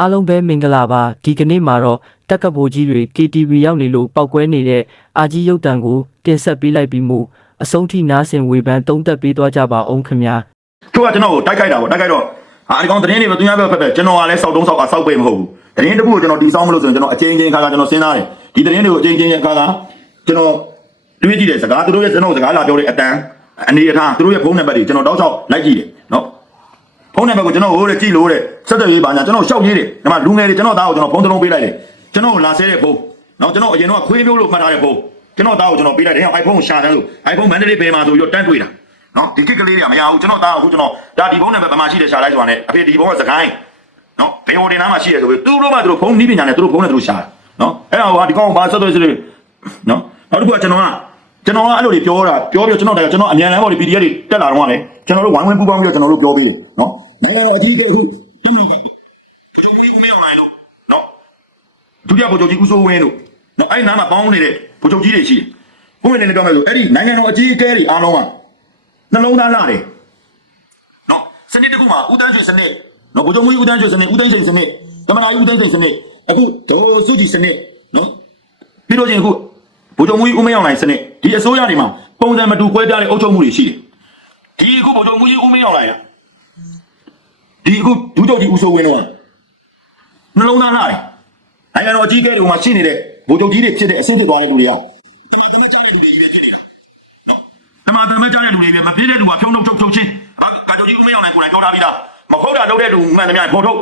အားလုံးပဲမင်္ဂလာပါဒီကနေ့မှာတော့တက်ကပိုကြီးတွေ KTV ရောက်နေလို့ပောက်ကွဲနေတဲ့အာကြီးရုပ်တံကိုတင်ဆက်ပေးလိုက်ပြီးမှအဆုံးထိနားဆင်ဝေဖန်သုံးသပ်ပေးသွားကြပါအောင်ခင်ဗျာသူကကျွန်တော်ကိုတိုက်ခိုက်တာပေါ့တိုက်ခိုက်တော့ဟာဒီကောင်သတင်းတွေပဲသူများပဲဖက်ဖက်ကျွန်တော်ကလည်းစောက်တုံးစောက်ကစောက်ပေမဟုတ်ဘူးသတင်းတစ်ခုကိုကျွန်တော်တီးဆောင်မလို့ဆိုရင်ကျွန်တော်အချင်းချင်းခါခါကျွန်တော်စဉ်းစားတယ်ဒီသတင်းတွေကိုအချင်းချင်းခါခါကျွန်တော်တွေးကြည့်တယ်စကားသူတို့ရဲ့ကျွန်တော်စကားလာပြောတဲ့အတန်းအနေအထားသူတို့ရဲ့ဖုန်းနံပါတ်တွေကျွန်တော်တောက်ချောက်လိုက်ကြည့်တယ်နော် ဖုန်းနံပါတ်ကိုကျွန်တော်ဟိုတဲ့ကြည့်လို့တဲ့ဆက်သွယ်ရေးပါညာကျွန်တော်ရှောက်ရေးတယ်ဒီမှာလူငယ်တွေကျွန်တော်သားကိုကျွန်တော်ဖုန်းတစ်လုံးပေးလိုက်တယ်ကျွန်တော်လာဆဲတဲ့ဖုန်းနော်ကျွန်တော်အရင်တော့ခွေးမျိုးလို့မှတ်ထားတဲ့ဖုန်းကျွန်တော်သားကိုကျွန်တော်ပေးလိုက်တယ်ဟော iPhone ရှာတယ်လို့ iPhone မန္တလေးဘယ်မှာဆိုပြီးတော့တန်းတွေ့တာနော်ဒီကစ်ကလေးတွေကမရဘူးကျွန်တော်တာအခုကျွန်တော်ဒါဒီဘုန်းနဲ့ပဲဗမာရှိတယ်ရှာလိုက်ဆိုတာနဲ့အဖေဒီဘုန်းကစကိုင်းနော်ဘေဟိုတင်နားမှာရှိတယ်ဆိုပြီးသူတို့မှသူတို့ဘုန်းနီးပညာနဲ့သူတို့ဘုန်းနဲ့သူတို့ရှာတယ်နော်အဲ့ဒါဟိုဟာဒီကောင်ကဘာဆက်သွယ်စလို့နော်နောက်တစ်ခုကကျွန်တော်ကကျွန်တော်ကအဲ့လိုတွေပြောတာပြောပြီးကျွန်တော်တည်းကျွန်တော်အမြန်လမ်းပေါ်ဒီ PDF တွေတက်လာတော့ကလည်းကျွန်တော်တို့ဝိုင်းဝန်းပူးပေါင်းပြီးတော့ကျွန်တော်တို့ပြောပေးတယ်နော် နိုင်ငံတော်အကြီးအကဲအခုကျွန်တော်ကဘုရားမူကြီးဦးမင်းအောင်လိုင်းတို့နော်ဒုတိယဘုရားကြီးဦးစိုးဝင်းတို့နော်အဲ့ဒီနားမှာပေါင်းနေတဲ့ဘုရားကြီးတွေရှိတယ်ဘုန်းနဲ့လည်းပြောမယ်ဆိုအဲ့ဒီနိုင်ငံတော်အကြီးအကဲတွေအားလုံးကနှလုံးသားလာတယ်နော်စနစ်တစ်ခုမှာဦးတန်းရွှေစနစ်နော်ဗိုလ်ချုပ်မူကြီးဦးတန်းရွှေစနစ်ဦးသိန်းစိန်စနစ်ကမနာကြီးဦးသိန်းစိန်စနစ်အခုဒေါ်စုကြည်စနစ်နော်ပြီးတော့ချင်းအခုဗိုလ်ချုပ်မူကြီးဦးမင်းအောင်လိုင်စနစ်ဒီအစိုးရတွေမှာပုံစံမတူကွဲပြားတဲ့အုပ်ချုပ်မှုတွေရှိတယ်ဒီအခုဗိုလ်ချုပ်မူကြီးဦးမင်းအောင်လိုင်อ่ะ ဒီအခုဒုချုပ်ကြီးဦးစိုးဝင်းတော့နှလုံးသားလာတယ်နိုင်ငံတော်အကြီးအကဲတွေမှာရှိနေတဲ့ဗိုလ်ချုပ်ကြီးတွေဖြစ်တဲ့အဆင့်ဖြစ်သွားတဲ့လူတွေကတမန်တော်မကြားတဲ့လူတွေကြီးပဲဖြစ်နေတာအမှန်တမ်းကြားတဲ့လူတွေပဲမဖြစ်တဲ့လူကဖြုံးထုတ်ထုတ်ထုတ်ချင်းကာတိုကြီးဦးမင်းအောင်နိုင်ကိုယ်တိုင်ပြောထားပြီးသားမဟုတ်တာလုပ်တဲ့လူမှန်သမျှဖော်ထုတ်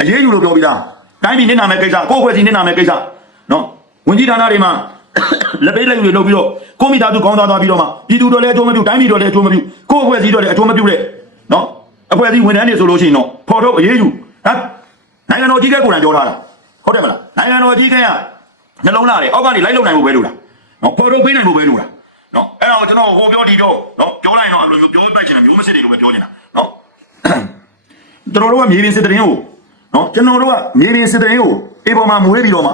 အရေးယူလို့ပြောပြီးသားတိုင်းပြည်နစ်နာမဲ့ကိစ္စကိုယ့်ဖွဲ့စီနစ်နာမဲ့ကိစ္စနော်ဝင်ကြီးဌာနတွေမှာလက်ပေးလက်ယူတွေလုပ်ပြီးတော့ကိုမိသားစုကောင်းသားသွားပြီးတော့မှပြည်သူတို့လည်းအကျိုးမပြုတိုင်းပြည်တို့လည်းအကျိုးမပြုကိုယ့်အဖွဲ့အစည်းတို့လည်းအကျိုးမပြုတဲ့နော် အဖွဲ့အစည်းဝန်ထမ်းတွေဆိုလို့ရှိရင်တော့ဖော်ထုတ်အရေးယူဟမ်နိုင်ငံတော်ကြီးကကိုယ်တိုင်ပြောထားတာဟုတ်တယ်မလားနိုင်ငံတော်ကြီးကကနှလုံးသားတယ်အောက်ကနေလိုက်လုံနိုင်ဖို့ပဲလို့လားနော်ဖော်ထုတ်ပေးနိုင်ဖို့ပဲလို့လားနော်အဲ့တော့ကျွန်တော်ဟိုပြောဒီပြောနော်ပြောလိုက်တော့အဲ့လိုမျိုးပြောပိုက်ချင်တယ်မျိုးမစစ်တွေလိုပဲပြောနေတာနော်ကျွန်တော်တို့ကမြေပြင်စစ်တရင်ကိုနော်ကျွန်တော်တို့ကမြေပြင်စစ်တရင်ကိုအေပေါ်မှာမွေးပြီးတော့မှ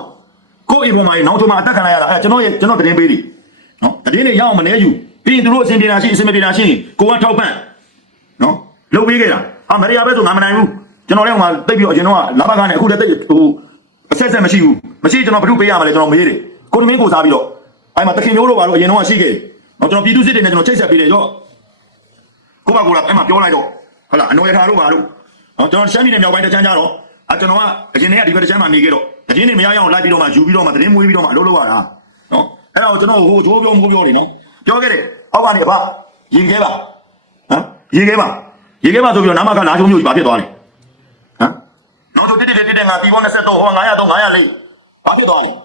ကိုယ့်အေပေါ်မှာနောက်ဆုံးမှအတက်ခံလိုက်ရတာအဲ့ကျွန်တော်ရဲ့ကျွန်တော်တရင်ပေးတယ်နော်တရင်တွေရအောင်မနေယူပြီးရင်သူတို့အစဉ်ပြေတာရှိအစဉ်မပြေတာရှိရင်ကိုကထောက်ပံ့နော် လုပ်ပေးခဲ့တာဟာမရရပဲဆိုငါမနိုင်ဘူးကျွန်တော်လည်းဟိုမှာတိတ်ပြီးတော့အရင်တော့လာဘကနေအခုလည်းတိတ်ဟိုအဆက်ဆက်မရှိဘူးမရှိကျွန်တော်ဘ ᱹ ပေးရမှာလဲကျွန်တော်မေးတယ်ကိုတမင်းကိုစားပြီးတော့အဲ့မှာတခင်မျိုးတို့ပါတော့အရင်တော့ရှိခဲ့တယ်တော့ကျွန်တော်ပြည်သူစစ်တွေနဲ့ကျွန်တော်ချိတ်ဆက်ပေးတယ်ရောကိုပါကိုလာအဲ့မှာပြောလိုက်တော့ဟုတ်လားအနော်ရထားတို့ပါတို့နော်ကျွန်တော်ရှမ်းပြည်နယ်မြောက်ပိုင်းတချမ်းကြတော့အကျွန်တော်ကအရင်ကဒီဘက်တချမ်းမှာနေခဲ့တော့တရင်နေမရအောင်လိုက်ပြီးတော့မှယူပြီးတော့မှသတင်းမွေးပြီးတော့မှအလုပ်လုပ်ရတာနော်အဲ့ဒါကိုကျွန်တော်ဟိုဂျိုးပြောမိုးပြောနေနော်ပြောခဲ့တယ်အောက်ကနေအဖရေခဲပါဟမ်ရေခဲပါ ရေခဲပါဆိုပြီးတော့နာမကလာချုံမျိုးကြီးဘာဖြစ်သွားလဲဟမ်နောက်ဆိုတိတိတိတိငါပြီးပေါ်23ဟော900 3 900လေးဘာဖြစ်သွားလဲဟ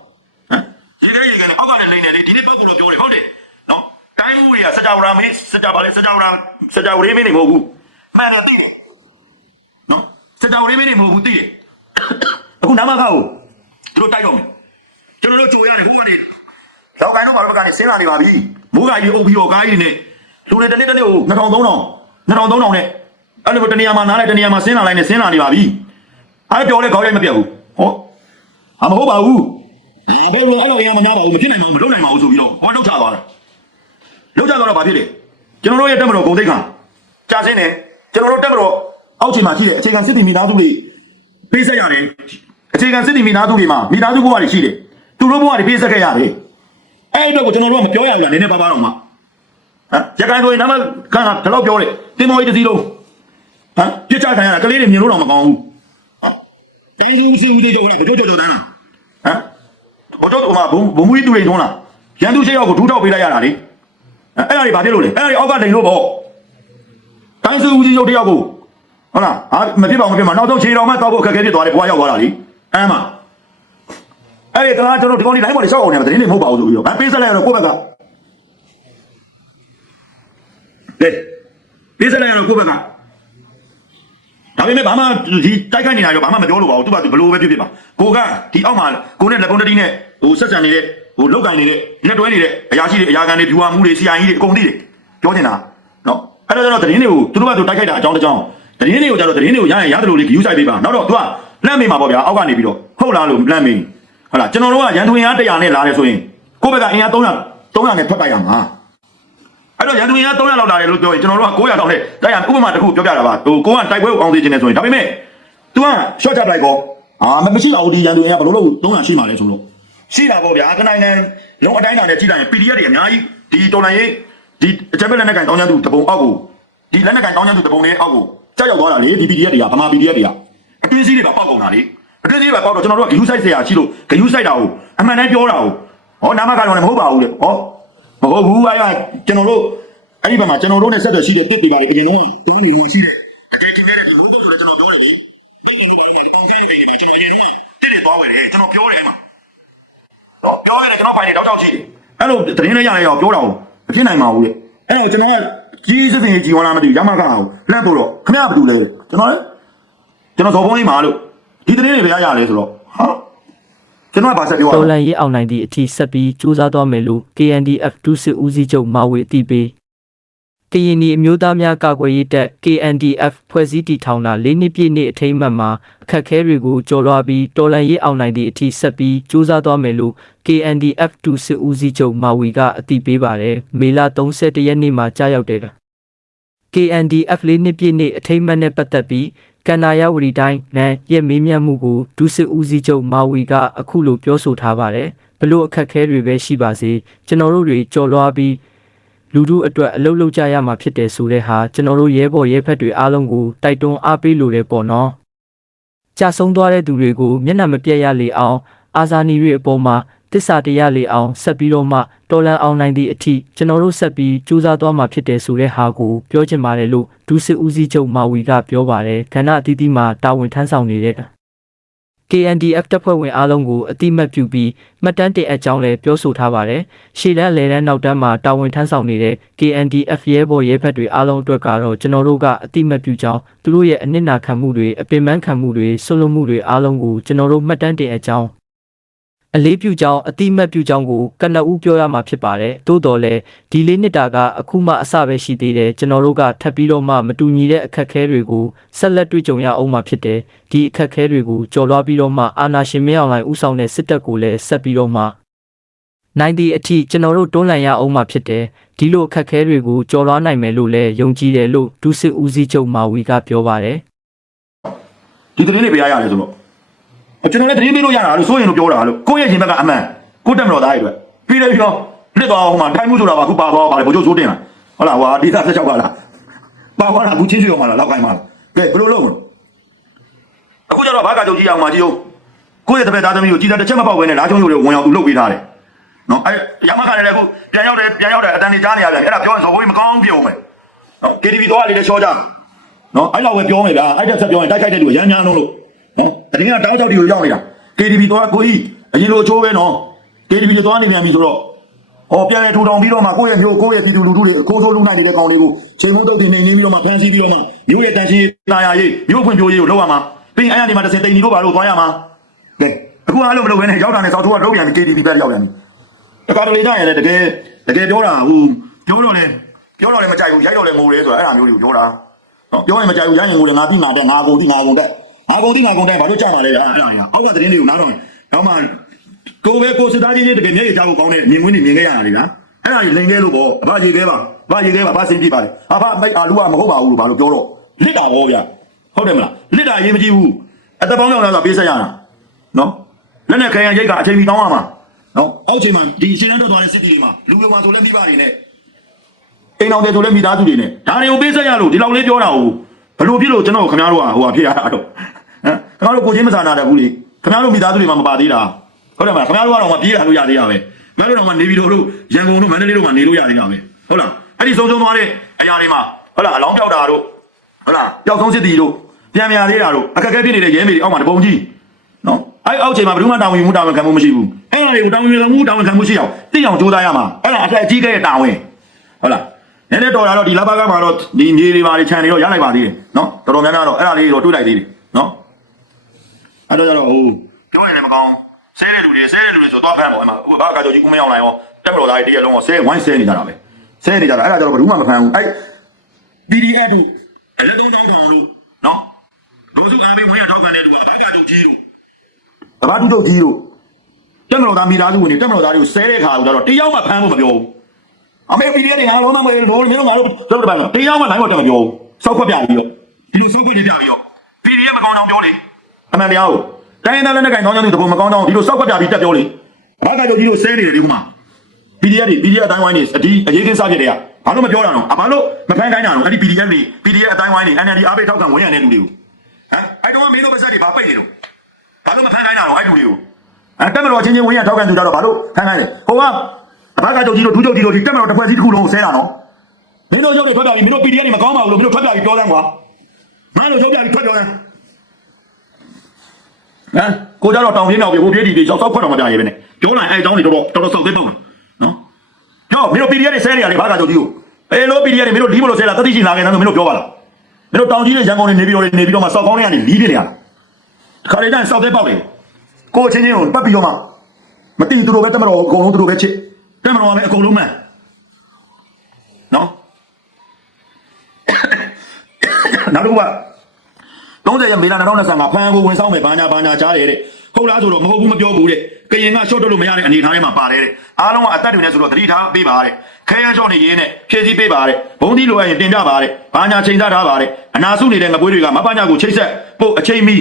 မ်ရေခဲရေခဲနဲ့အောက်ကနေလိမ့်နေလေဒီနေ့ပတ်ကူတော့ပြောတယ်ဟုတ်တယ်နော်တိုင်းမှုတွေကစကြဝဠာမင်းစကြပါလေစကြဝဠာစကြဝဠာမင်းတွေမဟုတ်ဘူးမှန်တယ်သိတယ်နော်စကြဝဠာမင်းတွေမဟုတ်ဘူးသိတယ်အခုနာမခါကိုသူတို့တိုက်တော့မယ်ကျွန်တော်တို့ကြိုရတယ်ဟိုကနေလောက်ကိုင်းတော့ဘာလို့ကနေဆင်းလာနေပါပြီမိုးကကြီးအုပ်ပြီးတော့ကားကြီးတွေနဲ့လူတွေတစ်နေ့တစ်နေ့ကို2000 3000 2000 3000နဲ့ အဲ့လိုတနေရာမှာနားလိုက်တနေရာမှာဆင်းလာလိုက်နဲ့ဆင်းလာနေပါပြီအဲ့ပြောလဲခေါင်းရိုက်မပြတ်ဘူးဟောအမဟုတ်ပါဘူးဘယ်လိုအဲ့လိုရမနာပါဘူးမဖြစ်နိုင်ပါဘူးမလုပ်နိုင်ပါဘူးဆိုပြီးတော့ဟောလောက်ချသွားတာလောက်ချသွားတော့ဘာဖြစ်လဲကျွန်တော်တို့ရဲ့တက်မတော်ဂုံတိတ်ခါကြာစင်းတယ်ကျွန်တော်တို့တက်မတော်အောက်ခြေမှာရှိတဲ့အခြေခံစစ်တီမိသားစုတွေပေးဆက်ရတယ်အခြေခံစစ်တီမိသားစုတွေမှာမိသားစုဘဝတွေရှိတယ်သူတို့ဘဝတွေပေးဆက်ခဲ့ရတယ်အဲ့အတွက်ကိုကျွန်တော်တို့ကမပြောရဘူးလားနည်းနည်းပါးပါတော့မှဟမ်ရခိုင်ဆိုရင်နာမခန်းကဒီလောက်ပြောတယ်တင်မောကြီးတစ်စီးလုံး ဟမ်ပြစ်ချခံရတာကလေးတွေမြင်လို့တော့မကောင်းဘူးဟမ်တိုင်းစုစီဦးတွေတော့ဘယ်လိုကြောက်ကြောက်တန်းလားဟမ်ဘိုးတို့ကဘုံဘုံမူကြီးတူတွေထုံးလာရန်သူရှေ့ရောက်ကိုဒူးထောက်ပေးလိုက်ရတာလေအဲ့အဲ့ဒါတွေဘာဖြစ်လို့လဲအဲ့ဒါတွေအောက်ကတိန်လို့ပေါ့တိုင်းစုဦးကြီးရုပ်တယောက်ကိုဟုတ်လားအာမဖြစ်ပါဘူးမဖြစ်ပါနောက်ဆုံးခြေတော်မှတောက်ဖို့အခက်အခဲဖြစ်သွားတယ်ဘွားရောက်သွားတာလေအမ်းမအဲ့ဒီကကျွန်တော်ဒီကောင်ဒီတိုင်းပေါ်နေရှောက်အောင်နေမှာတင်းနေမဟုတ်ပါဘူးဆိုပြီးတော့အဲပေးဆက်လိုက်ရတော့ကိုယ့်ဘက်ကလေပေးဆက်လိုက်ရတော့ကိုယ့်ဘက်က ဒါပေမဲ့ဘာမှဒီတိုက်ခိုက်နေတာရောဘာမှမပြောလို့ပါဘူးသူကဘလို့ပဲဖြစ်ဖြစ်ပါကိုကဒီအောက်မှာကိုနဲ့လက်ကုန်းတတိနဲ့ဟိုဆက်ဆံနေတဲ့ဟိုလောက်ကင်နေတဲ့လက်တွဲနေတဲ့အရာရှိတွေအရာခံတွေဖြူဟာမှုတွေစီအိုင်ကြီးတွေအကုန်သိတယ်ပြောနေတာနော်အဲ့တော့ကျွန်တော်သတင်းတွေကိုသူတို့ကသူတိုက်ခိုက်တာအကြောင်းတစ်ကြောင်းသတင်းတွေကိုကျတော့သတင်းတွေကိုရရင်ရတယ်လို့လေဂယူးဆိုင်ပေးပါနောက်တော့သူကလန့်မေးမှာပေါ့ဗျာအောက်ကနေပြီးတော့ဟုတ်လားလို့လန့်မေးဟုတ်လားကျွန်တော်တို့ကရန်သူရင်အား100နဲ့လာတယ်ဆိုရင်ကိုယ့်ဘက်ကအင်အား300 300နဲ့ဖတ်တိုက်ရမှာ အဲ့တော့ရန်သူရင်က300လောက်လာတယ်လို့ပြောရင်ကျွန်တော်တို့က900လောက်နဲ့တိုက်ရဥပမာတစ်ခုပြောပြတာပါဟိုကိုကတိုက်ပွဲကိုအောင်သေးခြင်းနဲ့ဆိုရင်ဒါပေမဲ့ तू က short ချပလိုက်ကောအာမမရှိတော့ဘူးဒီရန်သူတွေကဘယ်လိုလုပ်300ရှိမှလဲဆိုလို့ရှိတာပေါ့ဗျာကနိုင်ငံလုံးအတိုင်းအတာနဲ့ကြည့်လိုက်ရင် PDF တွေအများကြီးဒီတော်လိုင်းရေးဒီအချက်ပဲလက်နက်ကန်တောင်းချမ်းသူတပုံအောက်ကိုဒီလက်နက်ကန်တောင်းချမ်းသူတပုံလေးအောက်ကိုကြောက်ရောက်သွားတာလေဒီ PDF တွေကဗမာ PDF တွေကအတွင်းစည်းတွေပါပေါက်ကုန်တာလေအတွင်းစည်းတွေပါပေါက်တော့ကျွန်တော်တို့ကဂယူးဆိုင်ဆရာရှိလို့ဂယူးဆိုင်တာကိုအမှန်တမ်းပြောတာကိုဟောနာမခါတော့လည်းမဟုတ်ပါဘူးလေဟော မဟုတ်ဘူးအဲ့ဒါကျွန်တော်တို့အဲ့ဒီဘက်မှာကျွန်တော်တို့နဲ့ဆက်သွယ်ရှိတဲ့တစ်တွေပါလေအရင်တော့တုံးနေဝင်ရှိတယ်အကျေချင်းလေးတွေလုံးကုန်တယ်ကျွန်တော်ပြောတယ်လေဒီလိုပါလေဒီကောင်ကြီးတွေနေကျွန်တော်အရင်တစ်တွေသွားဝင်တယ်ကျွန်တော်ပြောတယ်မှာတော့ပြောရတယ်ကျွန်တော်ဖိုင်နေတော့တောက်ရှိတယ်အဲ့လိုသတင်းလေးရရရောပြောတာကိုမဖြစ်နိုင်ပါဘူးလေအဲ့တော့ကျွန်တော်ကကြီးစစ်စင်ကြီးဝင်လာမသိဘူးရမခါအောင်လှမ်းပို့တော့ခမရဘာလုပ်လဲကျွန်တော်လေကျွန်တော်ဇော်ဖုံးလေးမှာလို့ဒီသတင်းတွေပဲရရလဲဆိုတော့ဟာ ကျွန်တော်ကဘာဆက်ပြောရတော်လဲလန်ရေးအောင်နိုင်သည့်အထိဆက်ပြီးစူးစမ်းသွားမယ်လို့ KNDF ဒုစစ်ဦးစီးချုပ်မာဝေအသိပေးကရင်နီအမျိုးသားများကာကွယ်ရေးတပ် KNDF ဖွဲ့စည်းတည်ထောင်တာ၄နှစ်ပြည့်နှစ်အထိမ်းအမှတ်မှာအခက်အခဲတွေကိုကျော်လွှားပြီးတော်လန်ရေးအောင်နိုင်သည့်အထိဆက်ပြီးစူးစမ်းသွားမယ်လို့ KNDF ဒုစစ်ဦးစီးချုပ်မာဝေကအသိပေးပါတယ်မေလ31ရက်နေ့မှာကြားရောက်တဲ့ KNDF လေးနှစ်ပြည့်နေ့အထိမ်းအမှတ်နဲ့ပတ်သက်ပြီး ကန္နာယဝတီတိုင်းနန်းရဲ့မေးမြန်းမှုကိုဒုစစ်ဦးစီးချုပ်မာဝီကအခုလိုပြောဆိုထားပါတယ်ဘလို့အခက်အခဲတွေပဲရှိပါစေကျွန်တော်တို့တွေကြော်လွှားပြီးလူထုအတွက်အလုပ်လုပ်ကြရမှာဖြစ်တယ်ဆိုတဲ့ဟာကျွန်တော်တို့ရဲဘော်ရဲဖက်တွေအားလုံးကိုတိုက်တွန်းအားပေးလိုတယ်ပေါ့နော်ကြာဆုံးသွားတဲ့သူတွေကိုမျက်နှာမပြတ်ရလေအောင်အာဇာနည်တွေအပေါ်မှာ တစ္ဆာတရားလေအောင်ဆက်ပြီးတော့မှတော်လန်အောင်နိုင်သည့်အထိကျွန်တော်တို့ဆက်ပြီးကြိုးစားသွားမှာဖြစ်တယ်ဆိုတဲ့ဟာကိုပြောချင်ပါတယ်လို့ဒုစစ်ဦးစီးချုပ်မာဝီကပြောပါတယ်ခန္ဓာအသီးသီးမှာတာဝန်ထမ်းဆောင်နေတဲ့ KNDF တပ်ဖွဲ့ဝင်အားလုံးကိုအတိမတ်ပြုပြီးမှတ်တမ်းတင်အပ်ကြောင်းလည်းပြောဆိုထားပါတယ်။ရှေ့တန်းလေတန်းနောက်တန်းမှာတာဝန်ထမ်းဆောင်နေတဲ့ KNDF ရဲဘော်ရဲဘက်တွေအားလုံးအတွက်ကတော့ကျွန်တော်တို့ကအတိမတ်ပြုကြောင်းသူတို့ရဲ့အနစ်နာခံမှုတွေအပင်ပန်းခံမှုတွေဆွလွန်မှုတွေအားလုံးကိုကျွန်တော်တို့မှတ်တမ်းတင်အပ်ကြောင်း အလေးပြုကြောင်းအတိမတ်ပြုကြောင်းကိုကနအူးပြောရမှာဖြစ်ပါတယ်။သို့တော်လည်းဒီလေးနှစ်တာကအခုမှအစပဲရှိသေးတယ်ကျွန်တော်တို့ကထပ်ပြီးတော့မှမတူညီတဲ့အခက်အခဲတွေကိုဆက်လက်တွေ့ကြုံရအောင်မှာဖြစ်တယ်။ဒီအခက်အခဲတွေကိုကျော်လွှားပြီးတော့မှအာနာရှင်မင်းအောင်လှိုင်ဦးဆောင်တဲ့စစ်တပ်ကိုလည်းဆက်ပြီးတော့မှနိုင်သည့်အထိကျွန်တော်တို့တွန်းလှန်ရအောင်မှာဖြစ်တယ်။ဒီလိုအခက်အခဲတွေကိုကျော်လွှားနိုင်မယ်လို့လည်းယုံကြည်တယ်လို့ဒုစစ်ဦးစီးချုပ်မာဝီကပြောပါတယ်။ဒီသတင်းလေးပဲရရလဲဆိုတော့ ကျွန်တော်လည်းသတင်းပေးလို့ရတာလို့စိုးရင်လို့ပြောတာလို့ကိုယ့်ရဲ့ရင်ဘက်ကအမှန်ကိုယ့်တက်မတော်သားတွေအတွက်ပြီးတယ်ပြီးတော့လစ်သွားဟိုမှာထိုင်မှုဆိုတာကအခုပါသွားပါလေဘိုးချုပ်စိုးတင်လာဟုတ်လားဟွာဒီသားဆက်ချောက်ကလားပါသွားတာအခုချင်းချွေအောင်မလားလောက်ကိုင်းမလားကဲဘယ်လိုလုပ်မလဲအခုကျတော့ဘာကကြုတ်ကြီးအောင်မှာကြည့်ဦးကိုယ့်ရဲ့တပည့်သားသမီးကိုကြည်တဲ့တစ်ချက်မပေါက်ဘဲနဲ့လားချုံရုံတွေဝင်အောင်သူလုပ်ပေးထားတယ်နော်အဲရမခါလည်းအခုပြန်ရောက်တယ်ပြန်ရောက်တယ်အတန်နေကြားနေရပြန်အဲ့ဒါပြောရင်ဇော်ဘိုးကြီးမကောင်းပြုံးမယ်နော် KTV တော့လေးလည်းချောကြနော်အဲ့လောက်ပဲပြောမယ်ဗျာအဲ့ဒါဆက်ပြောရင်တိုက်ခိုက်တဲ့လူရမ်းများလုံးလို့ နော်တကယ်ကတောင်းတောက်တွေကိုရောက်နေတာ KTV တော့ကိုကြီးအရင်လိုချိုးပဲနော် KTV တွေသွားနေပြန်ပြီဆိုတော့ဟောပြန်လေထူထောင်ပြီးတော့မှကိုယ့်ရဲ့မျိုးကိုယ့်ရဲ့ပြည်သူလူထုတွေအကိုးဆိုးလူနိုင်နေတဲ့ကောင်တွေကိုချိန်မုံတုတ်တင်နေနေပြီးတော့မှဖမ်းဆီးပြီးတော့မှမျိုးရဲ့တန်ရှင်းတာယာရေးမျိုးဖွင့်ပြိုးရေးကိုလုပ်ရမှာပြီးရင်အဲ့ရနေမှာတစ်စင်တိန်နေလို့ပါလို့သွားရမှာကဲအခုအဲ့လိုမလုပ်ဘဲနဲ့ရောက်တာနဲ့စောက်ထိုးကတော့ပြန်ပြီ KTV ပဲရောက်ပြန်ပြီတခါတလေကြရင်လည်းတကယ်တကယ်ပြောတာဟိုပြောတော့လေပြောတော့လည်းမကြိုက်ဘူးရိုက်တော့လည်းငိုတယ်ဆိုတာအဲ့အမျိုးတွေကိုပြောတာနော်ပြောရင်မကြိုက်ဘူးရိုက်ရင်ငိုတယ်ငါပြီးငါတဲ့ငါကုန်ပြီးငါကုန်တဲ့ ငါကုန်ပြီးငါကုန်တဲ့ဘာလို့ကြောက်ပါလဲအဲ့ဒါအဲ့ဒါအောက်ကသတင်းတွေကိုနားတော့တော့မှကိုပဲကိုစစ်သားချင်းချင်းတကယ်မျက်ရည်ချဖို့ကောင်းတဲ့မြင်ကွင်းတွေမြင်ခဲ့ရတာလေဗျာအဲ့ဒါကြီးလိန်ခဲ့လို့ပေါ့အဘရေခဲပါအဘရေခဲပါအဘစင်ပြပါလေအဘမိတ်အာလူကမဟုတ်ပါဘူးလို့ဘာလို့ပြောတော့လစ်တာပေါ့ဗျာဟုတ်တယ်မလားလစ်တာရေးမကြည့်ဘူးအသက်ပေါင်းရောက်လာဆိုပေးဆက်ရတာနော်လက်နဲ့ခရံရိတ်ကအချိန်မီတောင်းရမှာနော်အောက်ချိန်မှာဒီရှင်းတန်းတော့သွားတဲ့စစ်တီလေးမှာလူတွေမှာဆိုလည်းမိဘတွေနဲ့အိမ်အောင်တယ်ဆိုလည်းမိသားစုတွေနဲ့ဒါတွေကိုပေးဆက်ရလို့ဒီလောက်လေးပြောတာဟုတ် ဘလို့ဖြစ်လို့ကျွန်တော်ခင်ဗျားတို့ကဟိုဟာဖြစ်ရတာတော့ဟမ်ခင်ဗျားတို့ကိုချင်းမစာနာတယ်ဘူးလေခင်ဗျားတို့မိသားစုတွေမှာမပါသေးတာဟုတ်တယ်မလားခင်ဗျားတို့ကတော့မပြေးလာလို့ရသေးရပဲခင်ဗျားတို့တော့နေပြည်တော်တို့ရန်ကုန်တို့မန္တလေးတို့မှာနေလို့ရသေးရပဲဟုတ်လားအဲ့ဒီဆုံးဆုံးသွားတဲ့အရာတွေမှာဟုတ်လားအလောင်းပြောက်တာတို့ဟုတ်လားပျောက်ဆုံးစစ်တီတို့ပြန်ပြန်သေးတာတို့အခက်အခဲဖြစ်နေတဲ့ရဲမေတွေအောက်မှာတပုံကြီးနော်အဲ့အောက်ချိန်မှာဘယ်သူမှတာဝန်ယူမှုတာဝန်ခံမှုမရှိဘူးအဲ့ဒါတွေကိုတာဝန်ယူမှုတာဝန်ခံမှုရှိအောင်သိအောင်ကြိုးစားရမှာအဲ့ဒါအထက်အကြီးကဲရဲ့တာဝန်ဟုတ်လား နည်းနည်းတော်တာတော့ဒီလဘကမှာတော့ဒီမြေတွေပါတွေခြံတွေတော့ရလိုက်ပါသေးတယ်နော်တော်တော်များများတော့အဲ့ဒါလေးတော့တွေးလိုက်သေးတယ်နော်အဲ့တော့ကျတော့ဟိုပြောရင်လည်းမကောင်းဆဲတဲ့လူတွေဆဲတဲ့လူတွေဆိုတော့ဖမ်းပေါ့အဲ့မှာအခုဘာကကြောကြီးကုမရောက်နိုင်ရောတက်မလို့သားတွေတရက်လုံးကိုဆဲဝိုင်းဆဲနေကြတာပဲဆဲနေကြတာအဲ့ဒါကျတော့ဘယ်သူမှမဖမ်းဘူးအဲ့ PDF တို့အဲ့သုံးတောင်းထောင်လို့နော်ဒိုစုအားပေးဝင်ရထောက်ခံတဲ့လူကဘာကကြောကြီးတို့ဘာတူတို့ကြီးတို့တက်မလို့သားမိသားစုဝင်တွေတက်မလို့သားတွေကိုဆဲတဲ့ခါကျတော့တယောက်မှဖမ်းဖို့မပြောဘူး အမေ PDF တွေဟာလုံးမမလို့မင်းတို့ငါတို့လောက်တယ်ပါတယောက်မှနိုင်ဖို့တက်မပြောဘူးစောက်ခွက်ပြပြီးတော့ဒီလိုစောက်ခွက်ပြပြီးတော့ PDF မကောင်းအောင်ပြောလေအမှန်တရားကိုတိုင်းသားလက်နဲ့ကင်ကောင်းကြောင်းတွေတပုံမကောင်းကြောင်းဒီလိုစောက်ကပြပြီးတက်ပြောလေဘာကကြောင့်ဒီလိုဆဲနေတယ်ဒီခုမှာ PDF တွေ PDF အတိုင်းဝိုင်းတွေအဒီအရေးကင်းစားဖြစ်တွေကဘာလို့မပြောတာတော့ဘာလို့မဖန်ခိုင်းတာတော့အဲ့ဒီ PDF တွေ PDF အတိုင်းဝိုင်းတွေ NLD အားပေးထောက်ခံဝင်ရတဲ့လူတွေကိုဟမ်အဲ့တော့မင်းတို့ပါစက်တွေဘာပိတ်နေလို့ဘာလို့မဖန်ခိုင်းတာတော့အဲ့လူတွေကိုအဲ့တက်မတော်ချင်းချင်းဝင်ရထောက်ခံသူကြတော့ဘာလို့ဖန်ခိုင်းလဲဟိုက ဘာကကြောင့်ဒီလိုဒူးကြောင့်ဒီလိုဒီတက်မတော်တစ်ဖွဲ့စီတစ်ခုလုံးကိုဆဲတာနော်မင်းတို့ရုပ်တွေထွက်ပြပြီးမင်းတို့ PDF တွေမကောင်းပါဘူးလို့မင်းတို့ထွက်ပြပြီးပြောတယ်ကွာမင်းတို့ရုပ်ပြပြီးထွက်ပြောတယ်ဟမ်ကိုကြတော့တောင်ပြင်းတောင်ပြဟိုပြေးဒီပြေးရောက်တော့ခွက်တော့မပြရဲပဲနဲ့ပြောလိုက်အဲ့အကြောင်းတွေတော်တော်တော်တော်စောက်သိပေါ့နော်ကြောက်မင်းတို့ PDF တွေဆဲနေရတယ်ဘာကကြောင့်ဒီကိုအဲလို PDF တွေမင်းတို့ဒီမလို့ဆဲလာတတိရှိလာခဲ့တယ်မင်းတို့ပြောပါလားမင်းတို့တောင်ကြီးတွေရန်ကုန်တွေနေပြီးတော့နေပြီးတော့မှစောက်ကောင်းတွေကနေလီးနေရတာခါလေးကျရင်စောက်သိပေါက်တယ်ကိုချင်းချင်းကိုပတ်ပြီးတော့မှမတိသူတို့ပဲတမတော်အကုန်လုံးသူတို့ပဲချစ် တမတော်ကလည်းအကုန်လုံးမှန်နော်နောက်တစ်ခုက30ရက်မေလ2025ဖန်ကိုဝင်ဆောင်မယ်ဘာညာဘာညာကြားတယ်တဲ့ဟုတ်လားဆိုတော့မဟုတ်ဘူးမပြောဘူးတဲ့ကရင်ကရှော့တက်လို့မရတဲ့အနေအထားထဲမှာပါတယ်တဲ့အားလုံးကအသက်တွေနဲ့ဆိုတော့သတိထားပေးပါတဲ့ခဲရန်ရှော့နေရင်းနဲ့ဖြည့်ဆည်းပေးပါတဲ့ဘုံသီးလိုအပ်ရင်တင်ကြပါတဲ့ဘာညာချိန်စားထားပါတဲ့အနာစုနေတဲ့ငပွေးတွေကမပညာကိုချိတ်ဆက်ပို့အချိန်မီ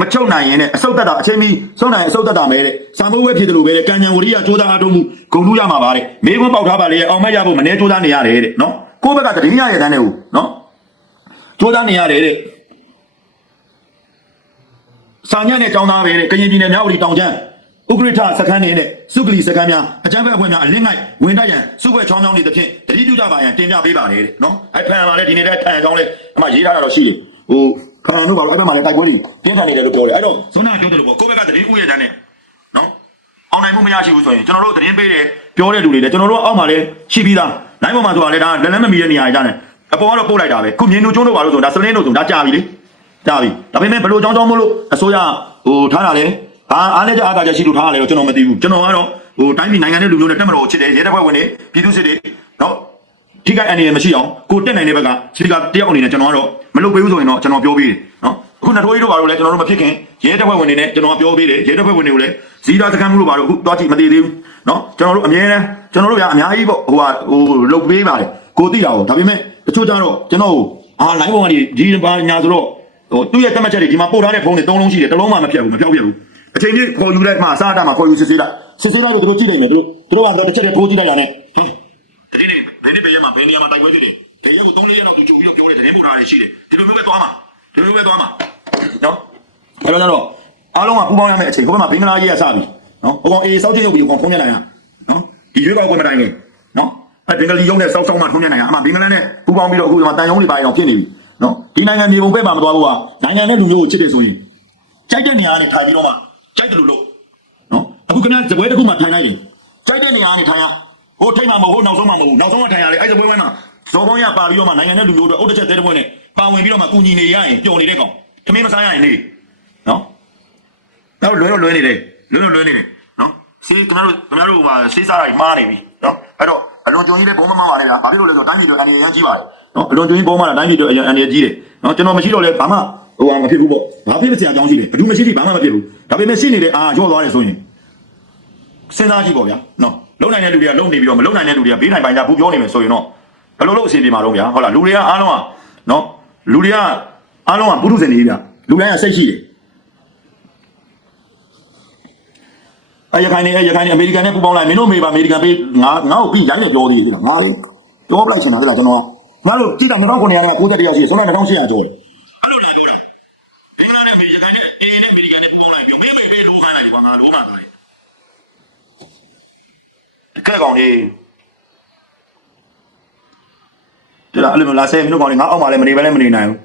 မချုပ်နိုင်ရင်နဲ့အဆုတ်တက်တာအချိန်မီစုံနိုင်အဆုတ်တက်တာမဲတဲ့စံမိုးဝဲဖြစ်တယ်လို့ပဲတဲ့ကံဉဏ်ဝရိယစူးစမ်းအားထုတ်မှုဂုဏ်ထူးရမှာပါတဲ့မေးခွန်းပေါက်ထားပါလေအောင်မရဖို့မနေစူးစမ်းနေရတယ်တဲ့နော်ကိုယ့်ဘက်ကတတိယရဲ့တန်းတဲ့ဟုတ်နော်စူးစမ်းနေရတယ်တဲ့စာညက်နဲ့ကြောင်းသားပဲတဲ့ကရင်ပြည်နယ်မြောက်ဥရီတောင်ကျန်းဥပရိထစခန်းနေတဲ့စုကလီစခန်းများအကြမ်းဖက်အဖွဲ့များအလင်းငိုက်ဝင်တိုက်ရန်စုဘွဲချောင်းချောင်းတွေတစ်ဖြင့်တတိပြုကြပါရန်တင်ပြပေးပါလေတဲ့နော်အဲ့ဖန်လာလေဒီနေ့တဲ့ထန်ချောင်းလေအမှရေးထားတာတော့ရှိတယ်ဟို ဖန်တို့ဘာလို့အဲ့ဘက်မှာလည်းတိုက်ပွဲတွေပြင်းထန်နေတယ်လို့ပြောတယ်အဲ့တော့ဇွန်နာပြောတယ်လို့ပေါ့ကိုယ့်ဘက်ကတတိဥရဲ့တန်းနဲ့နော်အောင်နိုင်မှုမရရှိဘူးဆိုရင်ကျွန်တော်တို့သတင်းပေးတယ်ပြောတဲ့လူတွေလည်းကျွန်တော်တို့အောက်မှာလည်းရှိပြီးသားနိုင်ပေါ်မှာဆိုတာလည်းဒါလက်လက်မမီတဲ့နေရာကြီးကြတယ်အပေါ်ကတော့ပို့လိုက်တာပဲခုမြင်းတို့ကျုံးတို့ဘာလို့ဆိုဒါစလင်းတို့ဆိုဒါကြာပြီလေကြာပြီဒါပေမဲ့ဘယ်လိုကြောင်းကြောင်းမလို့အစိုးရဟိုထားတာလဲဘာအားနဲ့ကြအားသာချက်ရှိလို့ထားတာလဲတော့ကျွန်တော်မသိဘူးကျွန်တော်ကတော့ဟိုတိုင်းပြည်နိုင်ငံနဲ့လူမျိုးနဲ့တက်မတော်ကိုချစ်တယ်ရဲတပ်ဖွဲ့ဝင်တွေပြည်သူစစ်တွေတော့ထိခိုက်အနေနဲ့မရှိအောင်ကိုတက်နိုင်တဲ့ဘက်ကစပီကာတယောက်အနေနဲ့ကျွန်တော်ကတော့ မလုပ်ပေးဘူးဆိုရင်တော့ကျွန်တော်ပြောပေးတယ်နော်အခုနှစ်ထိုးကြီးတို့ဘာလို့လဲကျွန်တော်တို့မဖြစ်ခင်ရဲတပ်ဖွဲ့ဝင်တွေနဲ့ကျွန်တော်ပြောပေးတယ်ရဲတပ်ဖွဲ့ဝင်တွေကိုလည်းဇီးသားစကန်မှုလို့ဘာလို့အခုသွားကြည့်မသိသေးဘူးနော်ကျွန်တော်တို့အမြဲတမ်းကျွန်တော်တို့ကအများကြီးပေါ့ဟိုဟာဟိုလုပ်ပေးပါတယ်ကိုသိတာပေါ့ဒါပေမဲ့တချို့ကျတော့ကျွန်တော်အာလိုင်းပေါ်ကနေဒီဘာညာဆိုတော့ဟိုသူ့ရဲ့တက်မှတ်ချက်တွေဒီမှာပို့ထားတဲ့ဖုန်းတွေ၃လုံးရှိတယ်တစ်လုံးမှမပြတ်ဘူးမပြောက်ပြတ်ဘူးအချိန်ကြီးခေါ်ယူလိုက်မှအစားအတားမှခေါ်ယူစစ်ဆေးလိုက်စစ်ဆေးလိုက်လို့သူတို့ကြည့်နိုင်တယ်သူတို့သူတို့ကတော့တစ်ချက်တည်းထိုးကြည့်လိုက်တာနဲ့ဟဲ့တတိနေဘယ်နေ့ဘယ်ရက်မှာဘယ်နေရာမှာတိုက်ပွဲဖြစ်တယ် ဘယ်ရက်ကို၃လေးရက်လောက်သူကြိုပြီးတော့ပြောတယ်တရင်ပို့ထားတယ်ရှိတယ်ဒီလိုမျိုးပဲသွားမှာဒီလိုမျိုးပဲသွားမှာနော်အဲ့တော့တော့အားလုံးကပူပေါင်းရမယ့်အချိန်ကိုဘက်မှာဘင်္ဂလားကြီးကစပြီနော်ဟိုကောင်အေးစောက်ချင်းရုပ်ပြီးဟိုကောင်ထုံးမြနိုင်ရနော်ဒီရွေးကောက်ပွဲမတိုင်ခင်နော်အဲ့ဘင်္ဂလီရုံးနဲ့စောက်စောက်မှထုံးမြနိုင်ရအမှဘင်္ဂလားနဲ့ပူပေါင်းပြီးတော့အခုဒီမှာတန်ယုံတွေပါအောင်ဖြစ်နေပြီနော်ဒီနိုင်ငံမြေပုံပဲမှာမသွားဘူးကနိုင်ငံနဲ့လူမျိုးကိုချစ်တယ်ဆိုရင်ကြိုက်တဲ့နေရာကနေထိုင်ပြီးတော့မှကြိုက်တယ်လို့လို့နော်အခုခင်ဗျားဇပွဲတစ်ခုမှထိုင်လိုက်တယ်ကြိုက်တဲ့နေရာကနေထိုင်ရဟိုထိတ်မှမဟုတ်နောက်ဆုံးမှမဟုတ်နောက်ဆုံးမှထိုင်ရလေအဲ့ဇပွဲဝိုင်းမှာ ဇော်ပေါင်းရပါပြီးတော့မှနိုင်ငံနဲ့လူမျိုးတို့အုတ်တစ်ချက်သေးတဲ့ဘွဲနဲ့ပါဝင်ပြီးတော့မှကုညီနေရရင်ပျော်နေတဲ့ကောင်ခမင်းမစားရရင်နေနော်တော့လွဲတော့လွဲနေတယ်လွဲတော့လွဲနေတယ်နော်စီးကျွန်တော်တို့ကျွန်တော်တို့ဟာစီးစားတိုင်းမှားနေပြီနော်အဲ့တော့အလွန်ကျွံကြီးလည်းဘုံမမပါနဲ့ဗျာဘာဖြစ်လို့လဲဆိုတော့တိုင်းပြည်တို့အန်ရရန်ကြီးပါတယ်နော်အလွန်ကျွံကြီးဘုံမလာတိုင်းပြည်တို့အန်ရန်ကြီးတယ်နော်ကျွန်တော်မရှိတော့လဲဘာမှဟိုဟာမဖြစ်ဘူးပေါ့ဘာဖြစ်ဖြစ်စရာအကြောင်းရှိတယ်ဘယ်သူမရှိသေးဘာမှမဖြစ်ဘူးဒါပေမဲ့ရှိနေတယ်အာရော့သွားတယ်ဆိုရင်စဉ်းစားကြည့်ပေါ့ဗျာနော်လုံနိုင်တဲ့လူတွေကလုံနေပြီးတော့မလုံနိုင်တဲ့လူတွေကဘေးထိုင်ပိုင်းကြဘူးပြောနေမယ်ဆိုရင်တော့ ဘယ်လိုလုပ်အဆင်ပြေမှာတော့ဗျာဟုတ်လားလူတွေကအားလုံးကနော်လူတွေကအားလုံးကပုထုဇဉ်တွေဗျာလူတိုင်းကစိတ်ရှိတယ်အရခိုင်နေရခိုင်နေအမေရိကန်နဲ့ပူးပေါင်းလိုက်မင်းတို့မေပါအမေရိကန်ပေးငါငါ့ကိုပြီးရိုင်းနေပြောသေးတယ်ငါလေပြောပလိုက်ချင်တာလေကျွန်တော်ငါတို့ကြည့်တာ2009ရာက90တရားရှိတယ်ဆိုတော့2800ကျော်တယ်ကဲကောင်လေး ဒီလားအဲ့လိုလာဆဲမင်းတို့ကောင်လေးငါအောက်မှာလည်းမနေပဲလည်းမနေနိုင်ဘူး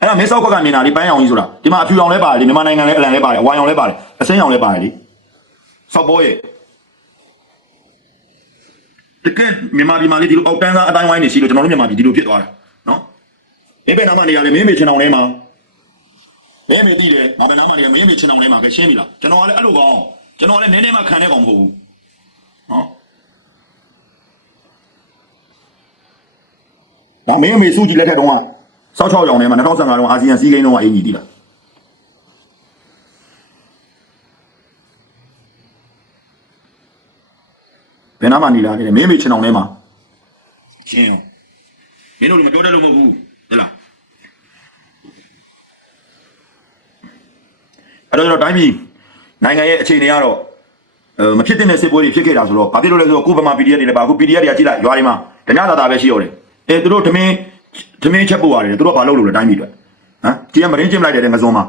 အဲ့တော့မင်းစောက်ခွက်ကမြင်တာဒီပန်းရောင်ကြီးဆိုတာဒီမှာအဖြူရောင်လဲပါတယ်ဒီမြန်မာနိုင်ငံလဲအလံလဲပါတယ်အဝိုင်ရောင်လဲပါတယ်အစင်းရောင်လဲပါတယ်ဒီစောက်ဘောရဲ့တကယ်မြန်မာပြည်မှာလေဒီလိုအောက်တန်းသားအတိုင်းဝိုင်းနေရှိလို့ကျွန်တော်တို့မြန်မာပြည်ဒီလိုဖြစ်သွားတာနော်မင်းဘယ်နားမှနေရလဲမင်းမေချင်အောင်လဲမှာမင်းမေသိတယ်ငါဘယ်နားမှနေရမင်းမေချင်အောင်လဲမှာပဲရှင်းပြီလားကျွန်တော်ကလည်းအဲ့လိုကောင်ကျွန်တော်ကလည်းနည်းနည်းမှခံတဲ့ကောင်မဟုတ်ဘူးနော် ဒါမင်းအမေစုကြည်လက်ထက်တုန်းကစောက်ချောက်ရောင်ထဲမှာ2015တုန်းကအာဆီယံစီးကိန်းတုန်းကအင်ကြီးတီးတာဘယ်နာမှနေလာခဲ့တယ်မင်းအမေချင်အောင်ထဲမှာရှင်းရောမင်းတို့လည်းမပြောတတ်လို့မဟုတ်ဘူးဟဲ့လားအဲ့တော့ကျွန်တော်တိုင်းပြည်နိုင်ငံရဲ့အခြေအနေကတော့မဖြစ်တဲ့စစ်ပွဲတွေဖြစ်ခဲ့တာဆိုတော့ဘာဖြစ်လို့လဲဆိုတော့ကိုဗမာ PDF တွေလည်းပါအခု PDF တွေကကြည့်လိုက်ရွာတွေမှာဓညသာသာပဲရှိရတယ် အဲသူတို့ဓမင်းဓမင်းချက်ပို့ရတယ်သူတို့ဘာလုပ်လို့လဲတိုင်းပြည်အတွက်ဟမ်ကြည့်ရမရင်းကျင်းလိုက်တယ်တဲ့ငစုံမှာ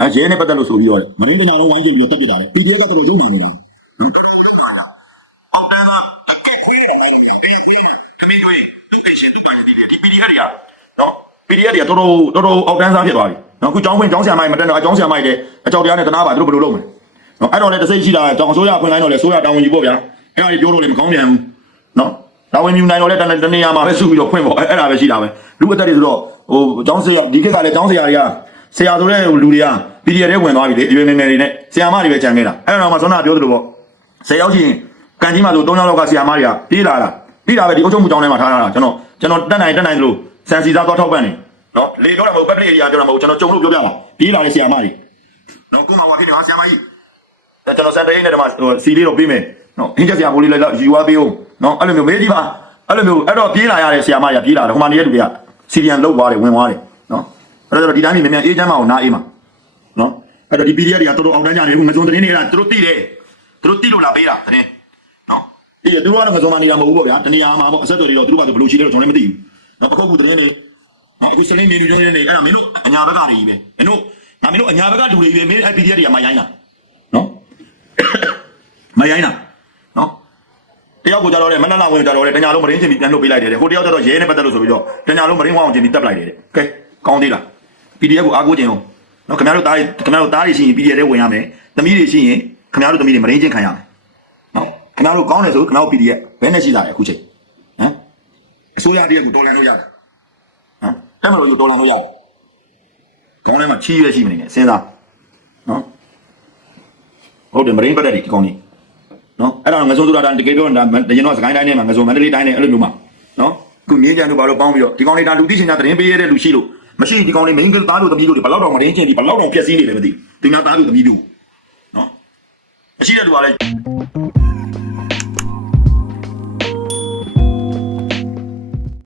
အဲရဲနဲ့ပတ်သက်လို့ဆိုပြီးတော့မရင်းတနာလုံးဝိုင်းကျင်ပြီးတော့တက်ပြတာလေ PDF ကတော့ရုံးမှနေတာဟုတ်တယ်နော်အကက်ခွေးတယ်မင်းဓမင်းတွေသူ့အချင်းသူ့ပိုင်းတွေဒီ PDF တွေကနော် PDF တွေကတော်တော်တော်တော်အောက်တန်းစားဖြစ်သွားပြီနော်အခုကျောင်းဝင်ကျောင်းဆရာမကြီးမတက်တော့အကျောင်းဆရာမကြီးလည်းအကြောက်တရားနဲ့တနာပါသူတို့ဘယ်လိုလုပ်မလဲနော်အဲ့တော့လည်းတစ်စိတ်ရှိတာကျောင်းအစိုးရဖွင့်လိုက်တော့လေအစိုးရတာဝန်ယူဖို့ဗျာအဲ့ဒါကြီးပြောလို့လည်းမကောင်းပြန်ဘူးနော် တာဝန်ယူနိုင်တော့လည်းတနေရာမှာပဲစုပြီးတော့ဖွင့်ဖို့အဲ့အဲ့ဒါပဲရှိတာပဲလူအသက်တွေဆိုတော့ဟိုကျောင်းဆရာဒီခေတ်ကလည်းကျောင်းဆရာတွေကဆရာဆိုတဲ့လူတွေက PDF တွေဝင်သွားပြီလေအရွယ်ငယ်ငယ်တွေနဲ့ဆရာမတွေပဲကြံခဲ့တာအဲ့တော့မှဆွမ်းနာပြောသလိုပေါ့ဆယ်ယောက်ရှိရင်ကန်ကြီးမှာဆို၃ယောက်လောက်ကဆရာမတွေကပြေးလာတာပြေးလာပဲဒီအုပ်ချုပ်မှုကျောင်းထဲမှာထားတာကျွန်တော်ကျွန်တော်တက်နိုင်တက်နိုင်သလိုစံစီသားသွားထောက်ပံ့နေနော်လေတော့မဟုတ်ပက်ပလေးအရာပြောတာမဟုတ်ကျွန်တော်ကြုံလို့ပြောပြပါပြေးလာတဲ့ဆရာမကြီးနော်ကိုမဝါဖြစ်နေပါဆရာမကြီးအဲကျွန်တော်စံတရိတ်နဲ့တမဟိုစီလေးတော့ပေးမယ်နော်အင်းချက်ဆရာမိုးလေးလည်းယူဝါပေးအောင် နော်အဲ့လိုမျိုးမေးကြည့်ပါအဲ့လိုမျိုးအဲ့တော့ပြေးလာရတဲ့ဆရာမကြီးပြေးလာတယ်ဟိုမှာနေတဲ့လူတွေကစီရီယန်လောက်သွားတယ်ဝင်သွားတယ်နော်အဲ့တော့ဒီတိုင်းမြန်မြန်အေးချမ်းမအောင်နားအေးမှာနော်အဲ့တော့ဒီ PDF တွေကတော်တော်အောင်တန်းကြနေဘူးငစုံသတင်းတွေကသူတို့သိတယ်သူတို့သိလို့လာပေးတာသတင်းနော်အေးသူတို့ကတော့ငစုံမနေတာမဟုတ်ဘူးပေါ့ဗျာတဏှာမှာပေါ့အဆက်အသွယ်တွေတော့သူတို့ကဘယ်လိုရှိလဲတော့ကျွန်တော်လည်းမသိဘူးနော်ပခုတ်ကူသတင်းတွေအခုစလင်းမြေလူကျုံးနေနေအဲ့ဒါမင်းတို့အညာဘက်ကတွေကြီးပဲမင်းတို့ငါမင်းတို့အညာဘက်ကလူတွေကြီးပဲမင်းအဲ့ PDF တွေကမရိုင်းတာနော်မရိုင်းတာနော် တယောက်ကိုကြတော့လေမနက်လာဝင်ကြတော့လေတညာလုံးမရင်းချင်းပြီးပြန်လုပ်ပေးလိုက်တယ်တဲ့ဟိုတယောက်ကြတော့ရဲနဲ့ပတ်သက်လို့ဆိုပြီးတော့တညာလုံးမရင်းဝအောင်ချင်းပြီးတက်လိုက်တယ်တဲ့ကဲကောင်းသေးလား PDF ကိုအားကိုးခြင်းအောင်နော်ခင်ဗျားတို့သားခင်ဗျားတို့သားတွေရှိရင် PDF တွေဝင်ရမယ်သမီးတွေရှိရင်ခင်ဗျားတို့သမီးတွေမရင်းချင်းခံရမယ်နော်ခင်ဗျားတို့ကောင်းတယ်ဆိုခင်ဗျားတို့ PDF ဘယ်နဲ့ရှိတာလဲအခုချိန်ဟမ်အစိုးရတည်းကတော်လန်လို့ရတယ်ဟမ်အဲ့မလို့ယူတော်လာလို့ရတယ်ခေါင်းထဲမှာချီးရွဲရှိမနေနဲ့စဉ်းစားနော်ဟုတ်တယ်မရင်းပတ်တဲ့ဒီကောင်းကြီး နော်အဲ့ဒါငစုံသူတာတကယ်ပြောတာတရင်တော့စကိုင်းတိုင်းထဲမှာငစုံမန္တလေးတိုင်းထဲအဲ့လိုမျိုးမှာနော်ခုမြင်းကြံတို့ဘာလို့ပေါင်းပြီးတော့ဒီကောင်းလေးတာလူသိချင်တာသတင်းပေးရတဲ့လူရှိလို့မရှိဒီကောင်းလေးမင်းကသားတို့သမီးတို့ဘယ်လောက်တောင်မရင်းချင်းဒီဘယ်လောက်တောင်ဖြက်စီးနေလဲမသိဘူးသူများသားတို့သမီးတို့နော်မရှိတဲ့လူကလည်း